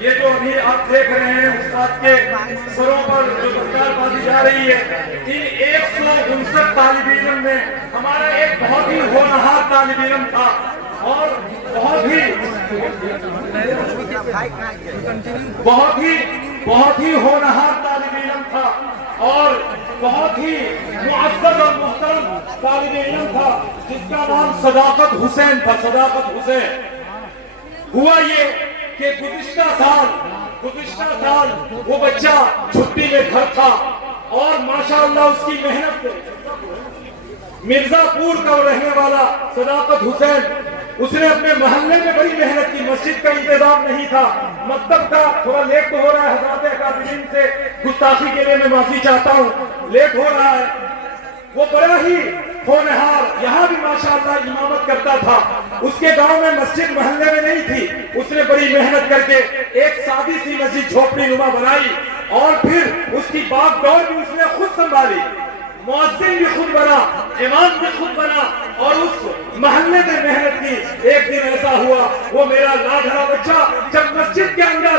یہ جو ابھی آپ دیکھ رہے ہیں استاد کے سروں پر جو تذکار بازی جا رہی ہے، ان 159 طالب علم میں ہمارا ایک بہت ہی ہونہار طالب علم تھا اور بہت ہی ہونہار طالب علم تھا اور بہت ہی معزز اور محترم طالب علم تھا جس کا نام صداقت حسین تھا۔ صداقت حسین، ہوا یہ کہ گزشتہ سال وہ بچہ چھٹی میں گھر تھا اور ماشاءاللہ اس کی محنت، مرزا پور کا رہنے والا صداقت حسین، اس نے اپنے محلے میں بڑی محنت کی۔ مسجد کا انتظام نہیں تھا، مکتب کا تھوڑا لیٹ تو ہو رہا ہے، حضرات اکابرین سے گستاخی کے لیے میں معافی چاہتا ہوں، لیٹ ہو رہا ہے۔ وہ بڑا ہی ہونہار یہاں بھی ماشاءاللہ امامت کرتا تھا۔ اس کے گاؤں میں مسجد محلے میں نہیں تھی، اس نے بڑی محنت کر کے ایک سادی سی مسجد جھوپڑی نما بنائی اور پھر اس کی باغ ڈور بھی اس نے خود سنبھالی، مؤذن بھی خود بنا، امام بھی خود بنا اور اس محلے میں محنت کی۔ ایک دن ایسا ہوا، وہ میرا لاڈلا بچہ جب مسجد کے اندر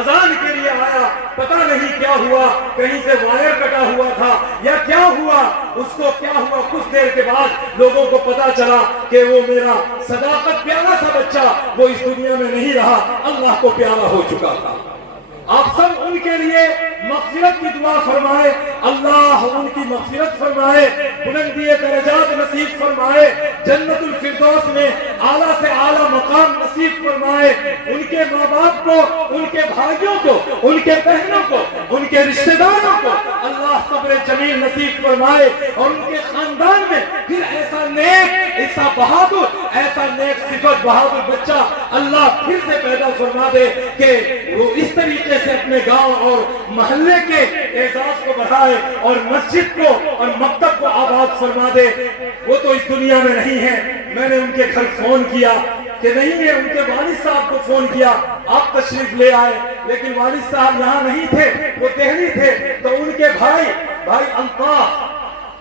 اذان کے لیے آیا، پتہ نہیں کیا ہوا، کہیں سے وائر کٹا ہوا تھا یا کیا ہوا، اس کو کیا ہوا، کچھ دیر کے بعد لوگوں کو پتا چلا کہ وہ میرا صداقت پیارا سا بچہ وہ اس دنیا میں نہیں رہا، اللہ کو پیارا ہو چکا تھا۔ آپ سب ان کے لیے مغفرت کی دعا فرمائے، اللہ ان کی مغفرت فرمائے، بلندی درجات نصیب فرمائے، جنت الفردوس میں اعلیٰ سے اعلیٰ مقام نصیب فرمائے، ان کے ماں باپ کو، ان کے بھائیوں کو، ان کے بہنوں کو، ان کے رشتہ داروں کو اللہ صبر جمیل نصیب فرمائے اور ان کے خاندان میں پھر ایسا نیک، ایسا بہادر، ایسا نیک صفت بہادر بچہ اللہ پھر سے پیدا فرما دے کہ وہ اس طریقے سے اپنے گاؤں اور محلے کے اعزاز کو بڑھائے اور مسجد کو اور مکتب کو آباد فرما دے۔ وہ تو اس دنیا میں نہیں ہے، میں نے ان کے گھر فون کیا کہ نہیں ہے، ان کے والد صاحب کو فون کیا، آپ تشریف لے آئے، لیکن والد صاحب یہاں نہیں تھے، وہ دہلی تھے، تو ان کے بھائی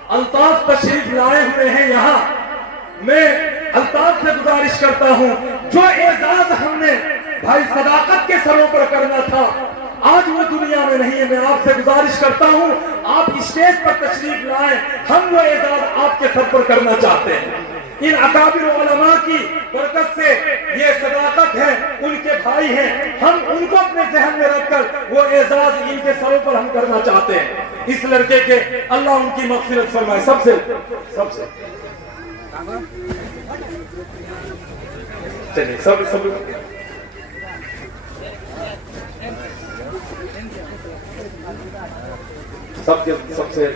الطاف تشریف لائے ہوئے ہیں یہاں۔ میں الطاف سے گزارش کرتا ہوں، جو اعزاز ہم نے بھائی صداقت کے سروں پر کرنا تھا آج وہ دنیا میں نہیں ہے، میں آپ سے گزارش کرتا ہوں آپ اسٹیج پر تشریف لائیں، ہم وہ اعزاز آپ کے سر پر کرنا چاہتے ہیں۔ ان اکابر علماء کی برکت سے یہ صداقت ہے، ان کے بھائی ہیں، ہم ان کو اپنے ذہن میں رکھ کر وہ اعزاز ان کے سروں پر ہم کرنا چاہتے ہیں۔ اس لڑکے کے اللہ ان کی مغفرت فرمائے۔ سب سے چلیے سب سے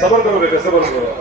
صبر کرو بیٹے، صبر کرو۔